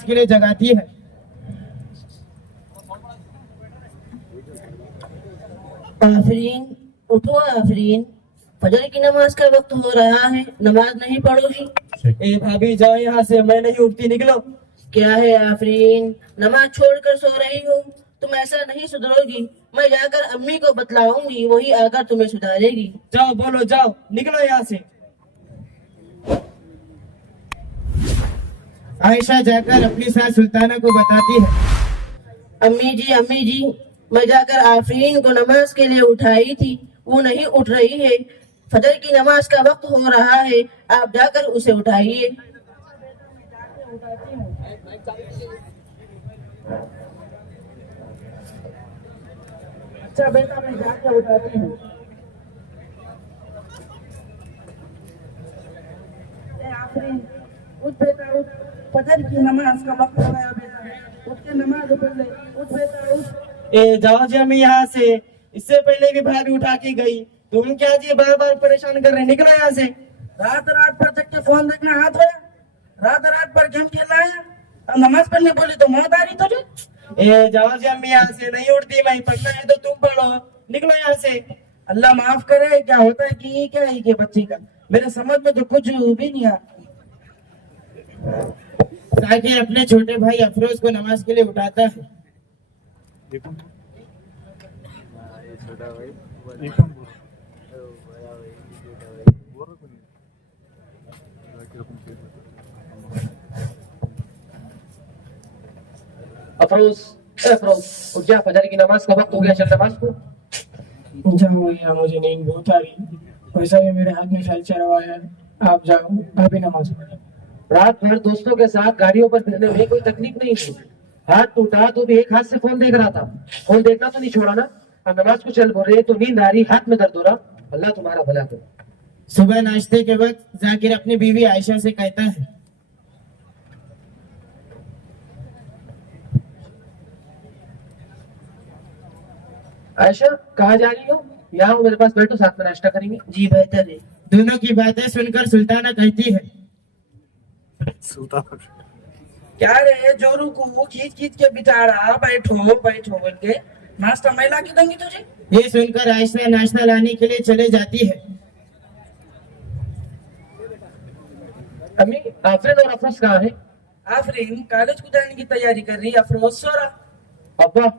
के लिए जगाती है। आफरीन, उठो आफरीन, फजर की नमाज का वक्त हो रहा है, नमाज नहीं पढ़ोगी? ए भाभी जाओ यहाँ से, मैं नहीं उठती, निकलो। क्या है आफरीन, नमाज छोड़कर सो रही हो? तुम ऐसा नहीं सुधरोगी। मैं जाकर अम्मी को बतलाऊंगी, वही आकर तुम्हें सुधारेगी। जाओ, बोलो जाओ, निकलो यहाँ से। आयशा जाकर अपनी सास सुल्ताना को बताती है। अम्मी जी, मैं जाकर आफरीन को नमाज के लिए उठाई थी, वो नहीं उठ रही है। फजर की नमाज का वक्त हो रहा है, आप जाकर उसे उठाइए। अच्छा बेटा, मैं जाकर उठाती हूँ। आफरीन, उठ बेटा उठ, फजर की नमाज का वक्त हो गया बेटा, उठ के नमाज पढ़ ले, उठ बेटा उठ। ए जाओ जी अम्मी यहाँ से, इससे पहले भी भाभी उठा के गई, तुम क्या जी बार बार परेशान कर रहे, निकलो यहाँ से। रात रात भर तक के फोन देखना हाथ होया, रात रात भर गेम खेलना है, अब नमाज पढ़ने बोली तो मौत आ रही तुझे। ए जाओ जी अम्मी यहाँ से, नहीं उठती मैं, पढ़ना है तो तुम पढ़ो, निकलो यहाँ से। अल्लाह माफ करे, क्या होता है कि क्या है कि बच्ची का मेरे समझ में तो कुछ भी नहीं आ। ताकि अपने छोटे भाई अफरोज को नमाज के लिए उठाता है। अफरोज, अफरोज उठ जा, फजर की नमाज का वक्त हो गया, चल नमाज को। जाओ भैया, मुझे नींद बहुत आ रही है, वैसा भी मेरे हाथ में फैल चढ़ा हुआ है। आप जाओ, आप ही नमाज पढ़ो। रात भर दोस्तों के साथ गाड़ियों पर फिरने में कोई तकलीफ नहीं थी, हाथ टूटा तो भी एक हाथ से फोन देख रहा था, फोन देखना तो नहीं छोड़ा ना। अब नमाज को चल बोल रहे तो नींद आ रही, हाथ में दर्द हो रहा, अल्लाह तुम्हारा भला करे। सुबह नाश्ते के वक्त जाकिर अपनी बीवी आयशा से कहता है। आयशा, कहाँ जा रही हो? यहाँ मेरे पास बैठो, साथ में नाश्ता करेंगे। जी बेहतर है। दोनों की बातें सुनकर सुल्ताना कहती है। क्या रे जोरू को खींच खींच के बिठा रहा, बैठो बैठो बोल के, नाश्ता मैं ला के दूंगी तुझे। ये सुनकर आयशा नाश्ता लाने के लिए चले जाती है। अम्मी, आफरीन और अफरोज कहाँ है? आफरीन कॉलेज को जाने की तैयारी कर रही, अफरोज सो रहा। अब्बा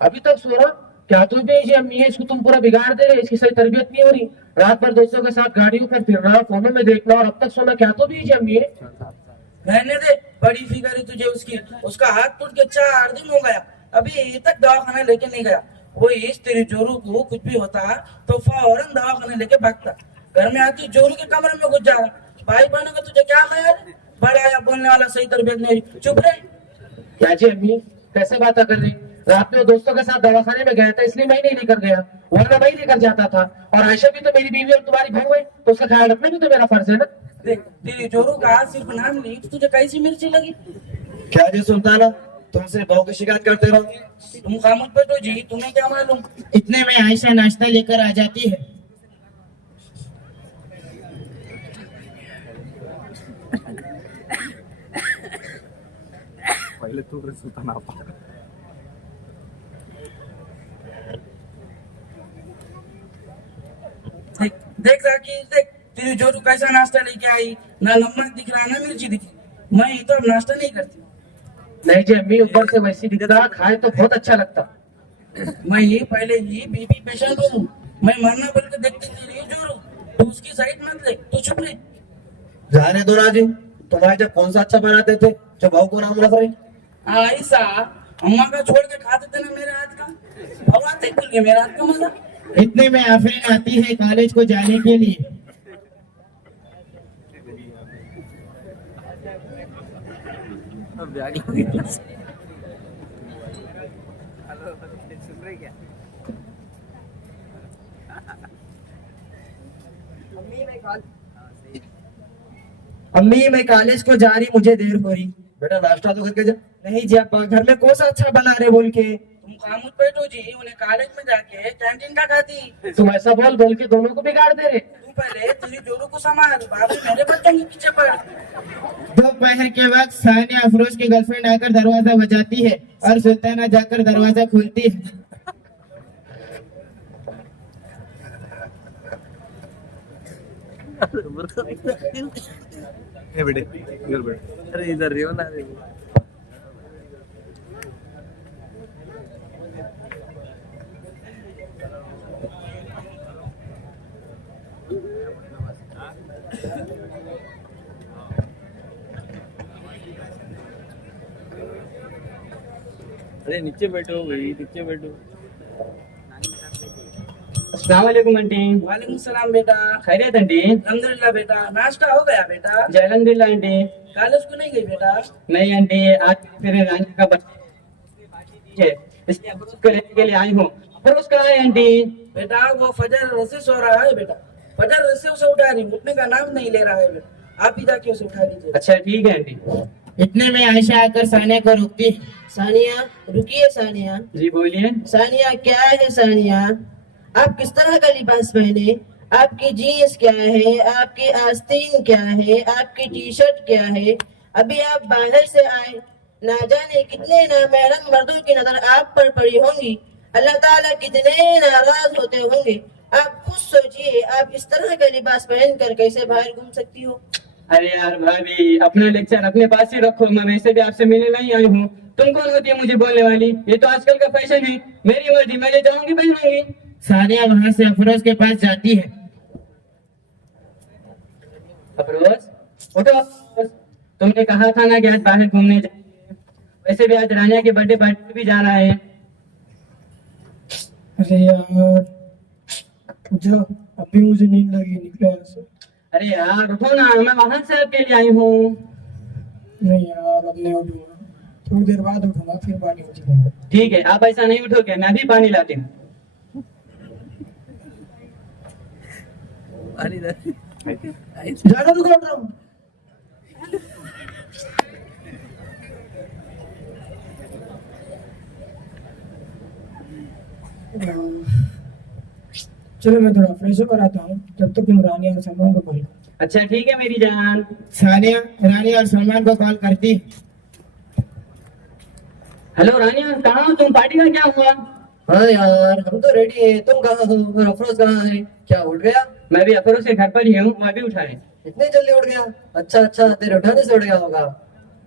अभी तक सो रहा? क्या तू भी ये अम्मी है, इसको तुम पूरा बिगाड़ दे रहे, इसकी सही तरबियत नहीं हो रही। रात भर दोस्तों के साथ गाड़ियों पर फिर रहा, फोनों में देखना और अब तक सोना, क्या तो भी ये अम्मी है? रहने दे, बड़ी फिगर है तुझे उसकी, उसका हाथ टूट के 4 दिन हो गया, अभी तक दवाखाना लेके नहीं गया। वो इस तेरे जोरू को कुछ भी होता तो फौरन दवाखाना लेके भागता, घर में आती जोरू के कमरे में घुस जा रहा। भाई बहनों का तुझे क्या ख्याल है? बड़ा या बोलने वाला, सही तरबियत नहीं, चुप रहे। क्या जी अम्मी, कैसे बात कर रही? रात में दोस्तों के साथ दवाखाने में गया था, इसलिए मैं नहीं लेकर गया, वरना मैं ही लेकर जाता था। और आयशा भी तो मेरी बीवी और तुम्हारी बहू है, तो उसका ख्याल रखना भी तो मेरा फर्ज है ना। देख, तेरी जोरू का सिर्फ नाम ली तो तुझे कैसी मिर्ची लगी? क्या जी सुल्ताना, तुमसे बहू की शिकायत करते रहो। तुम खामोश बैठो जी, तुम्हें क्या मालूम। इतने में आयशा नाश्ता लेकर आ जाती है। पहले तू सुल्ताना आपा। देख देख जाकिर, देख तेरी जोरू कैसा नाश्ता लेके आई, ना नमक दिख रहा ना मिर्ची दिख रही। मैं तो अब नाश्ता नहीं करती। नहीं जी अम्मी, ऊपर से वैसी दिखता, खाए तो बहुत अच्छा लगता। मैं ये पहले ही बीबी पेशेंट हूँ, मैं मरना बोल के देखती थी जोरू, तो उसकी साइड मत ले, तू चुप रहे। जाने दो ना जी, तुम्हारे जब कौन सा अच्छा बनाते थे जो बहू को नाम रख रहे। ऐसा अम्मा का छोड़ के खाते थे ना मेरे हाथ का, अब आते भूल गए मेरे हाथ का मजा। इतने में आफरीन आती है कॉलेज को जाने के लिए। अम्मी मैं कॉलेज को जा रही, मुझे देर हो रही। बेटा नाश्ता तो करके जा। नहीं जी अब्बा, घर में कौन सा अच्छा बना रहे बोल के। तुम खामोश बैठो जी, उन्हें कॉलेज में जाके कैंटीन का खाती। तुम ऐसा बोल बोल के दोनों को बिगाड़ दे रहे। तुम पहले तेरी जोरू को संभाल, बाद में मेरे बच्चों के पीछे पड़। दोपहर के वक्त सानिया अफरोज की गर्लफ्रेंड आकर दरवाजा बजाती है और सुल्ताना जाकर दरवाजा खोलती है। अरे इधर रियो ना रे। अरे नीचे बैठो भाई, नीचे बैठो। अस्सलाम वालेकुम आंटी। वालेकुम सलाम बेटा। खैरियत आंटी? अल्हम्दुलिल्लाह बेटा, नाश्ता हो गया बेटा? जी अल्हम्दुलिल्लाह आंटी। कॉलेज को नहीं गई बेटा? नहीं आंटी, आज फिर रानी का बर्थडे है, इसलिए अफरोज को लेने के लिए आई हूँ। अफरोज कहाँ है आंटी? बेटा वो फजर रस्से सो रहा है बेटा, फजर रस्से से उठा रही, उठने का नाम नहीं ले रहा है बेटा, आप ही जाके उसे उठा लीजिए। अच्छा ठीक है आंटी। इतने में आयशा आकर सानिया को रोकती है। सानिया, रुकिए सानिया। जी बोलिए। सानिया क्या है सानिया? आप किस तरह का लिबास पहने? आपकी जीन्स क्या है? आपकी आस्तीन क्या है? आपकी टी शर्ट क्या है? अभी आप बाहर से आए, ना जाने कितने नामहरम मर्दों की नजर आप पर पड़ी होंगी। अल्लाह ताला कितने नाराज होते होंगे। आप खुद सोचिए, आप इस तरह का लिबास पहनकर कैसे बाहर घूम सकती हो? अरे यार भाभी, अपना लेक्चर अपने पास ही रखो, मैं वैसे भी आपसे मिलने नहीं आई हूँ। तुम कौन होती है मुझे बोलने वाली? ये तो आजकल का फैशन है, मेरी मर्जी, मैं ले जाऊंगी पहनूंगी। सानिया वहां से अफरोज के पास जाती है। अफरोज उठो, तुमने कहा था ना कि आज बाहर घूमने जाएंगे, वैसे भी आज रानिया के बर्थडे पार्टी भी जाना है। अरे यार जो अभी मुझे नींद लगी, निकले यहाँ से। अरे यार उठो ना, मैं वहां से आपके लिए आई हूँ। नहीं यार अब नहीं उठूंगा, थोड़ी देर बाद उठूंगा, फिर पानी हो जाएगा। ठीक है, आप ऐसा नहीं उठोगे, मैं भी पानी लाती हूँ। ज्यादा रुको, उठ रहा हूँ। चलो मैं थोड़ा फ्रेश होकर आता हूँ, जब तक तुम रानी और सलमान को कॉल करो। अच्छा ठीक है मेरी जान। सानिया रानी और सलमान को कॉल करती है। हेलो रानिया, कहाँ हो तुम? पार्टी का क्या हुआ? हाँ यार हम तो रेडी है, तुम कहाँ हो और अफरोज कहाँ है? क्या उठ गया? मैं भी अफरोज के घर पर ही हूँ, मैं भी उठाए। इतने जल्दी उठ गया? अच्छा अच्छा, तेरे उठाने से उठ गया होगा।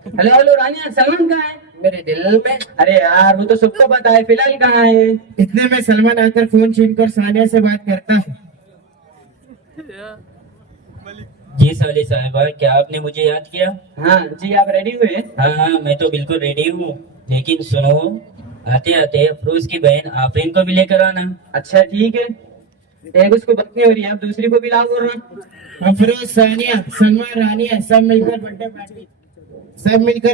हेलो हेलो रानिया, सलमान कहाँ है? मेरे दिल में। अरे यार वो तो सबको पता है, फिलहाल कहाँ है? इतने में सलमान आकर फोन छीनकर सानिया से बात करता है। जी साले साहिबा, क्या आपने मुझे याद किया? हाँ जी, आप रेडी हुए? हाँ हाँ, मैं तो बिल्कुल रेडी हूँ, लेकिन सुनो, आते आते अफरोज की बहन आफरीन को भी लेकर आना। अच्छा ठीक है, एक उसको बकनी हो रही है, आप दूसरी को भी लाओ बोल रहा। अफरोज, सानिया, सलमान, रानिया सब मिलकर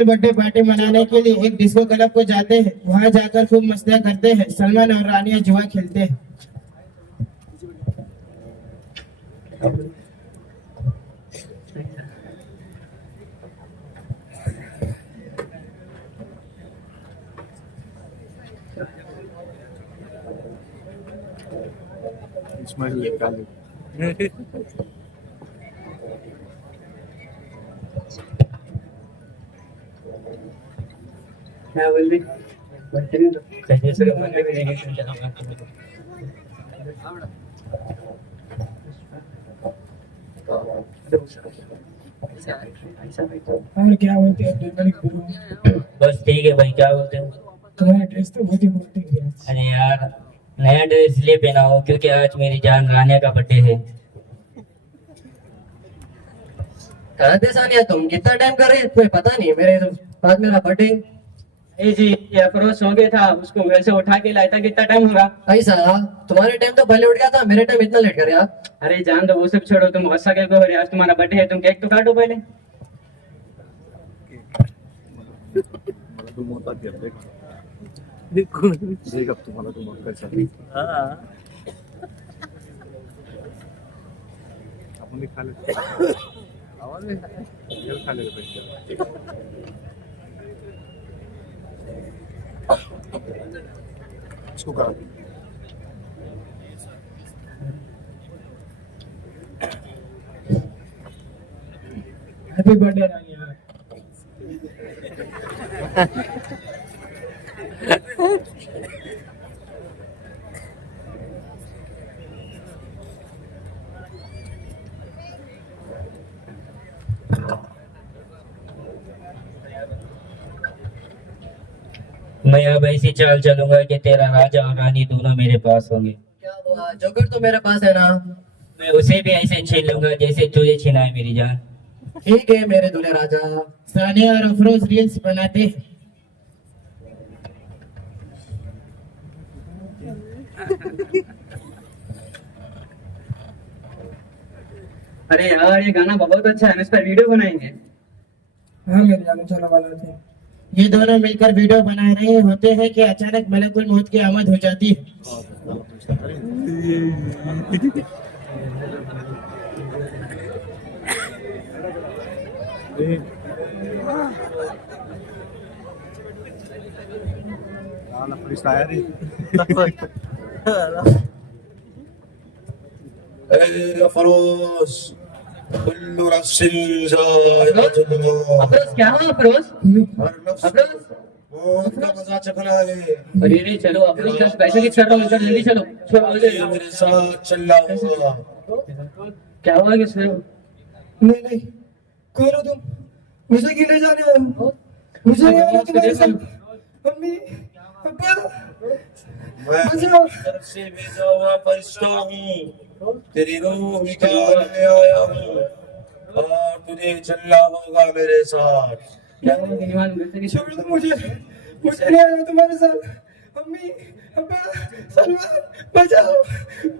बर्थडे पार्टी मनाने के लिए एक डिस्को क्लब को जाते हैं। वहां जाकर खूब मस्तियां करते हैं। सलमान और रानिया जुआ खेलते हैं। क्या बोल रही? और क्या बोलते हैं निर्मल गुरु? बस ठीक है भाई, क्या बोलते हो? तुम्हारी ड्रेस तो बहुत ही मोटी है। अरे यार, नया ड्रेस इसलिए पहना हो क्योंकि आज मेरी जान रानिया का बर्थडे है। कहाँ थे सानिया तुम? कितना टाइम कर रही है? तुम्हें पता नहीं मेरे आज मेरा बर्थडे? नहीं जी, ये अफरोज सो गया था, उसको घर से उठा के लाया था। कितना टाइम होगा? ऐसा? तुम्हारे टाइम तो पहले उठ गया था, मेरे टाइम इतना लेट कर रहा। अरे जान दो, वो सब छोड़ो, तुम गुस्सा क्या कर रहे हो? आज तुम्हारा बर्थडे है, तुम केक तो काटो पहले। हैप्पी बर्थडे रानिया। मैं अब ऐसी चाल चलूंगा कि तेरा राजा और रानी दोनों मेरे पास होंगे। क्या हुआ, जोकर तो मेरे पास है ना। मैं उसे भी ऐसे छीन लूंगा जैसे तुझे छीना है मेरी जान। ठीक है मेरे दूल्हे राजा। सानिया और अफरोज रील्स बनाते हैं। अरे यार ये गाना बहुत अच्छा है, हम इस पर वीडियो बनाएंगे। हाँ मेरे जान, चलो बनाते हैं। ये दोनों मिलकर वीडियो बना रहे होते हैं कि अचानक मलकुल मौत की आमद हो जाती है। फरोज कुल्लु नफ्सिन जायकातुल मौत। अफरोज क्या हुआ अफरोज? हर नफ्स अफरोज मौत का मजा चखना है। अरे रे चलो अफरोज का पैसे की कर रहा हूँ, जल्दी चलो ये मेरे साथ चलना होगा। क्या हुआ किसने? नहीं नहीं, कौन हो तुम? मुझे क्यों ले जा रहे हो? मुझे नहीं आना तुम्हारे साथ। मम्मी, पापा, मैं बचाओ। तरफ से भेजा हुआ फरिश्ता हूँ, तेरी रूह निकालने आया हूँ और तुझे चलना होगा मेरे साथ। क्या हुआ गिनवान पैसे की? छोड़ दो मुझे, मुझे नहीं आना तुम्हारे साथ। मम्मी, पापा, सलमान, बचाओ,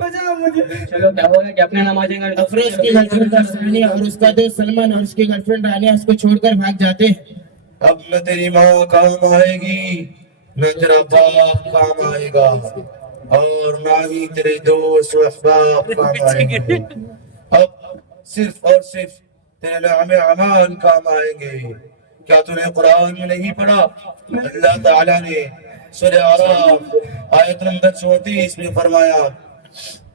बचाओ मुझे। चलो क्या होगा कि अपने नाम आ जाएंगे। अफरोज की गर्लफ्रेंड सानिया और उसका दोस्त सलमान और उसकी गर्लफ्रेंड रानिया उसको छोड़कर भाग जाते हैं। अब न तेरी माँ काम आएगी, न तेरा बाप काम आएगा और ना ही तेरे दोस्त व अहबाब काम आएंगे। अब सिर्फ और सिर्फ तेरे नाम अमाल काम आएंगे। क्या तूने कुरान में नहीं पढ़ा? अल्लाह ताला ने सूरह आराफ आयत नंबर 34 में फरमाया,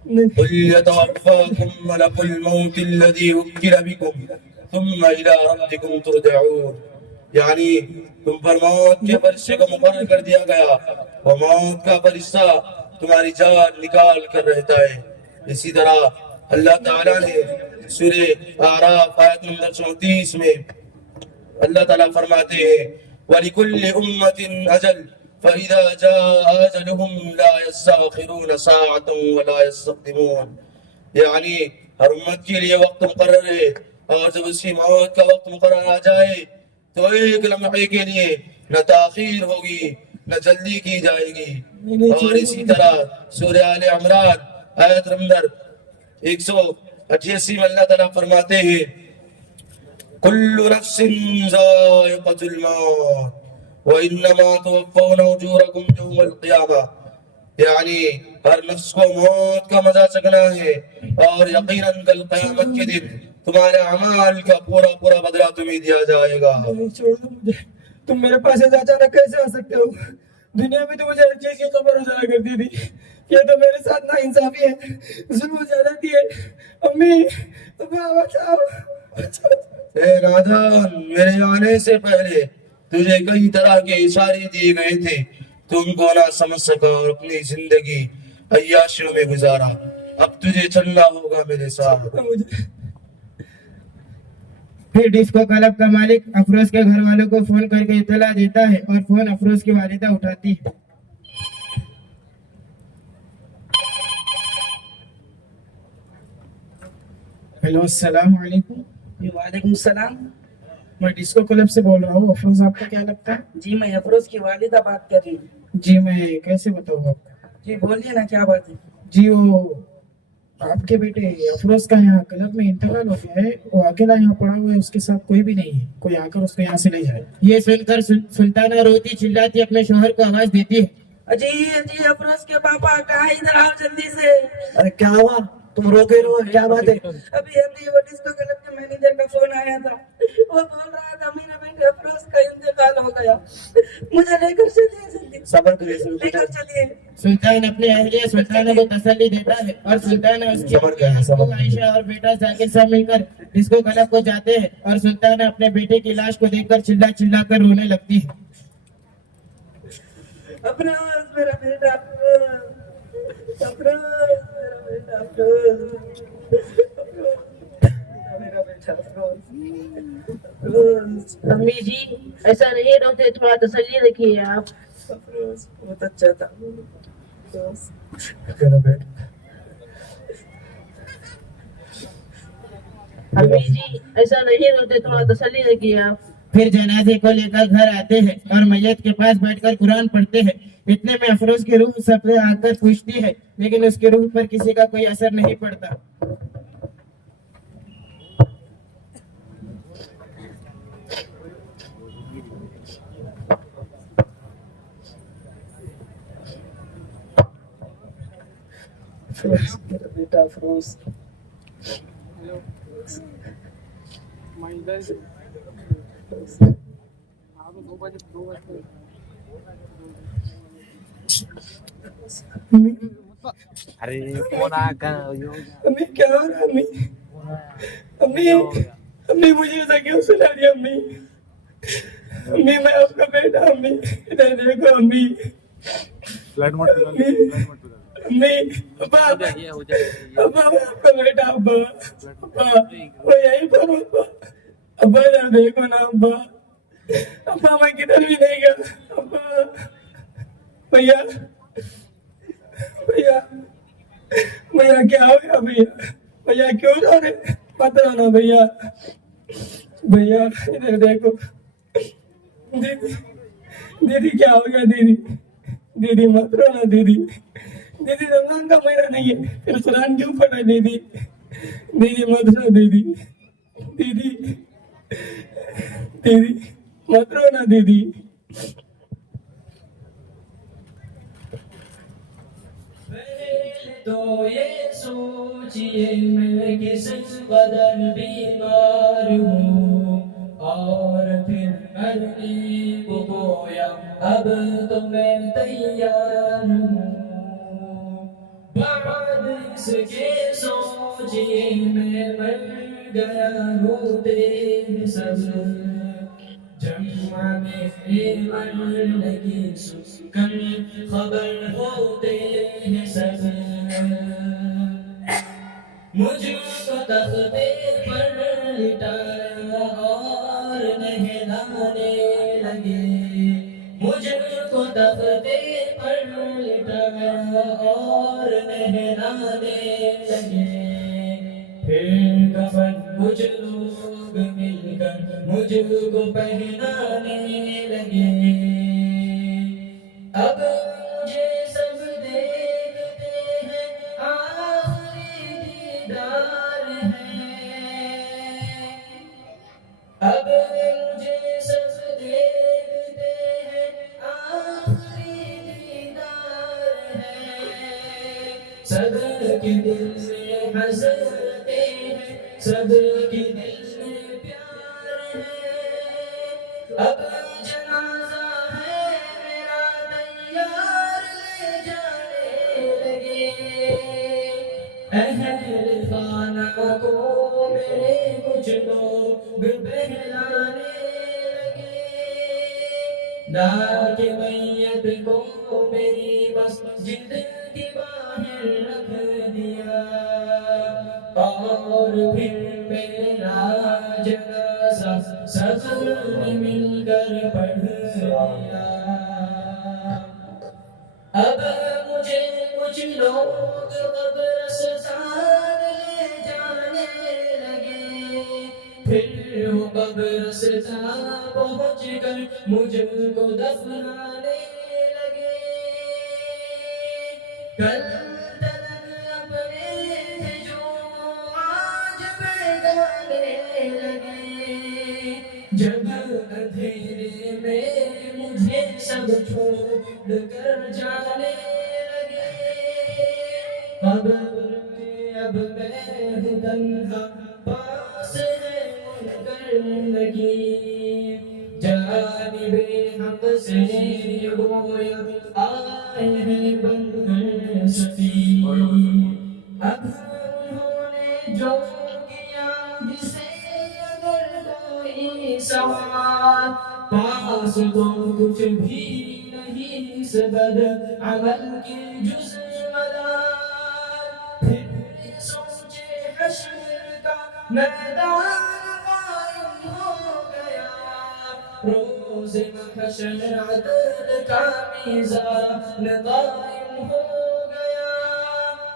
कुल यतवफ़ाकुम मलकुल मौत अल्लज़ी वुक्किल बिकुम सुम्मा इला रब्बिकुम तुरजऊन। यानी तुम पर मौत के फरिश्ते को मुकर्रर कर दिया गया और मौत का फरिश्ता तुम्हारी जान निकाल कर रहता है। इसी तरह अल्लाह ताला ने सूरह आराफ आयत नंबर 34 में अल्लाह ताला फरमाते हैं, वलिकुल्लि उम्मतिन अजल फइज़ा जाअ अजलुहुम ला यस्तअखिरून साअतन वला यस्तक़दिमून। यानी हर उम्मत के लिए वक्त मुकर्रर है और जब उसकी मौत का वक्त मुकर्रर आ जाए तो एक लम्हे के लिए न ताखीर होगी न जल्दी की जाएगी। और इसी तरह सूरह आले इमरान आयत नंबर 188 में अल्लाह ताला फरमाते हैं, कुल्लु नफ्सिन ज़ाइक़तुल मौत व इन्नमा तुवफ़्फ़ौना उजूरकुम यौमल क़ियामह। यानी हर नफ्स को मौत का मजा चखना है और यकीनन कल क़यामत के दिन तुम्हारे अमाल का पूरा पूरा बदला तुम्हें दिया जाएगा। छोड़ दो मुझे, तुम मेरे पास ऐसे अचानक कैसे आ सकते हो? दुनिया में तो मुझे हर चीज की खबर हो जाया करती थी। ये तो मेरे साथ ना इंसाफी है, जुल्म ज्यादती है। अम्मी, पापा, बचाओ, बचाओ। ए नादान, मेरे आने से पहले तुझे कई तरह के इशारे दिए गए थे, तुमको ना समझ सका और अपनी जिंदगी अय्याशियों में गुजारा। अब तुझे चलना होगा मेरे साथ। फिर डिस्को क्लब का मालिक अफरोज के घर वालों को फोन करके इतला देता है और फोन अफरोज की वालिदा उठाती है। हेलो, अस्सलाम वालेकुम। वालेकुम सलाम। मैं डिस्को क्लब से बोल रहा हूँ। अफरोज आपका क्या लगता है? जी मैं अफरोज की वालिदा बात कर रही हूँ। जी मैं कैसे बताऊँ आपका? जी बोलिए ना, क्या बात है? जी वो आपके बेटे अफरोज का यहाँ क्लब में इंतकाल हो गया है। वो अकेला यहाँ पड़ा हुआ है, उसके साथ कोई भी नहीं है। कोई आकर उसको यहाँ से ले जाए। ये सुनकर सुल्ताना रोती चिल्लाती अपने शोहर को आवाज देती है, अजी अजी अफरोज के पापा कहाँ? इधर आओ जल्दी से। अरे क्या हुआ, तुम रो के रो, क्या बात है? अभी अभी वो डिस्को क्लब के मैनेजर का फोन आया था। वो बोल रहा था मेरे बेटे अफरोज का इंतकाल हो गया, मुझे लेकर चलिए जल्दी, सब्र करिए, लेकर चलिए। सुल्तान अपने अहलिया सुल्ताना को तसल्ली देता है और सुल्ताना उसकी समझ गया, समझ गया। आयशा और बेटा जाकिर सब मिलकर डिस्को क्लब को जाते हैं और सुल्ताना अपने बेटे की लाश को देखकर चिल्ला चिल्ला कर रोने लगती है। अफरोज मेरा बेटा, अफरोज मेरा बेटा, अफरोज। अम्मी जी ऐसा नहीं रोते, थोड़ा तसल्ली रखिए आप। अफरोज बहुत अच्छा था मेरा बेटा। अम्मी जी ऐसा नहीं रोते, थोड़ा तसल्ली रखिए आप। फिर जनाजे को लेकर घर आते हैं और मैयत के पास बैठकर कुरान पढ़ते हैं। इतने में अफरोज की रूह सबसे आकर पूछती है, लेकिन उसकी रूह पर किसी का कोई असर नहीं पड़ता। मेरा बेटा अफरोज। अरे कौन आ गया अम्मी क्या हो रहा है अम्मी? अम्मी अम्मी मुझे ऐसा क्यों सुना दिया अम्मी? अम्मी मैं आपका बेटा, अम्मी इधर देखो अम्मी। फ्लाइट मोड पे अम्मी अब्बा अब्बा मैं आपका बेटा, अब्बा अब्बा वो यहीं पर हूँ, अब्बा अब्बा इधर देखो ना अब्बा। अब्बा मैं किधर भी नहीं गया अब्बा। भैया भैया भैया क्या हो गया भैया? भैया क्यों रो रहे? मत रोना भैया। भैया इधर देखो। दीदी दीदी क्या हो गया दीदी? दीदी मत रोना दीदी। दीदी रमजान का महीना नहीं है, फिर कुरान क्यों पढ़ा दीदी? दीदी मत रो दीदी। दीदी दीदी मत रोना दीदी। तो ये सोचिए मैं किस कदर बीमार हूँ, और फिर मरने को गोया अब तो मैं तैयार हूँ। बाद इसके सोचिए मैं मर गया रोते हैं सब, जम्मा में मरने की सुनकर खबर होते हैं सब। मुझको तख्ते पर लिटाया और नहलाने लगे, मुझको तख्ते पर लिटाया और नहलाने लगे। फिर कफन कुछ लोग मिलकर मुझको पहनाने लगे। अब मुझे सब देखते हैं, आखिरी दीदार है। अब मुझे सब देखते हैं, आखिरी दीदार है। सबके दिल में हंसते हैं, सबके दिल में प्यार है। अब जनाजा है मेरा तैयार ले जाने लगे। अहल खाना को मेरे कुछ लोग बहलाने लगे। लाके मैयत को मेरी मस्जिद की बाहर रख दिया, और फिर मेरा जनाजा सबने मिलकर पढ़ लिया। अब मुझे कुछ लोग कब्रिस्तान ले जाने लगे। फिर वो कब्रिस्तान पहुँच कर मुझको दफनाने लगे। कल तलक अपने थे जो आज बेगाने लगे। जब अंधेरे में मुझे सब छोड़ कर जाने लगे। अब मैं हूँ तन्हा, पास है मुनकर लगी। जानिबे हम हक से गोया आए हैं बनकर सफी। अब उन्होंने जो किया जिसे अगर कोई सवाल पास तो कुछ भी नहीं सबद अमल के जुज़ मलाल। फिर सोचे हश्र का मैदान कायम हो गया, रोज़ महशर अदल का मीज़ान कायम हो गया।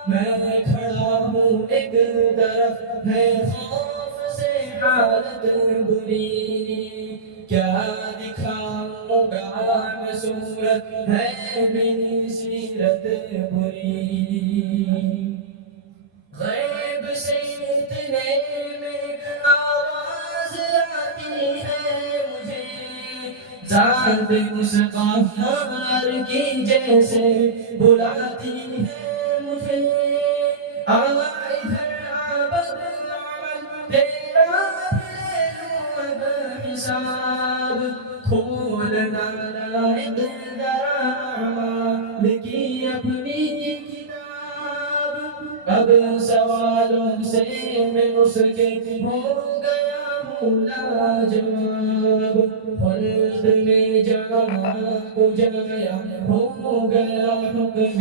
मैं खड़ा हूँ एक तरफ है खौफ से हालत बुरी, क्या दिखाऊंगा मैं सूरत है मेरी सीरत बुरी। गैब से इतने में आवाज आती है मुझे, ज़ात उस क़हार की जैसे बुलाती है मुझे। आ इधर आ बदअमल तेरा ले लूं अब हिसाब, खोलना लायक दरामाल की अपनी किताब। अब सवालों से मैं उसके हो गया हूँ लाजवाब, खुल्द में जाना गुजाया हो गया हुक्म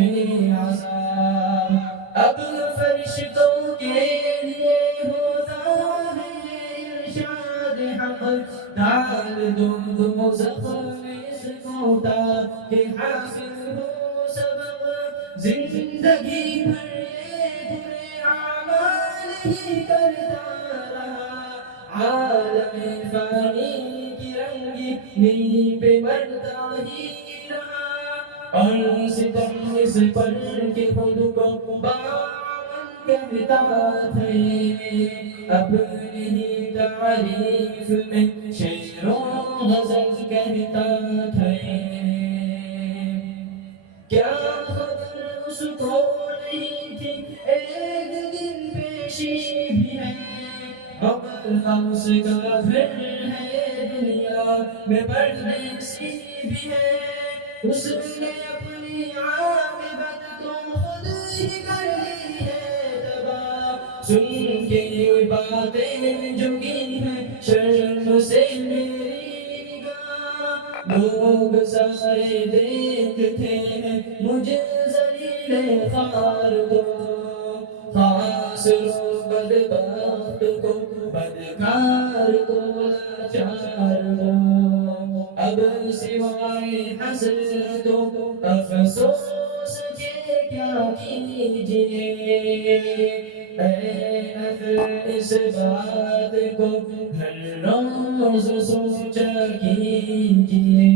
आज़ाब। अब फरिश्तों के लिए होता है इरशाद हक़, डाल दो ज़ख्म इसको ताकि हासिल हो सबक। जिंदगी भर ये बुरे आमाल ही करता रहा, आलम फ़ानी की रंगीनी पे मरता ही रहा। और सितम इस पर के खुद को बामन कहता थे, अपनी ही तारीफ में शेरों गज़ल कहता थे। क्या खबर उसको नहीं थी एक दिन पेशी भी है, अब उसका फिर है दुनिया में परदेसी भी है। उसने अपनी आक़िबत तो खुद ही कर ली है तबाह, सुन के ये बातें जो की हैं शर्म से मेरी निगाह। लोग सारे देखते हैं मुझे ज़लील ख़ार को, खास लो बदबख्त को बदकार को लाचार को। अब सिवाय हसरतों अफ़सोस के क्या कीजिए, इस बात को हर रोज़ सोचा कीजिए।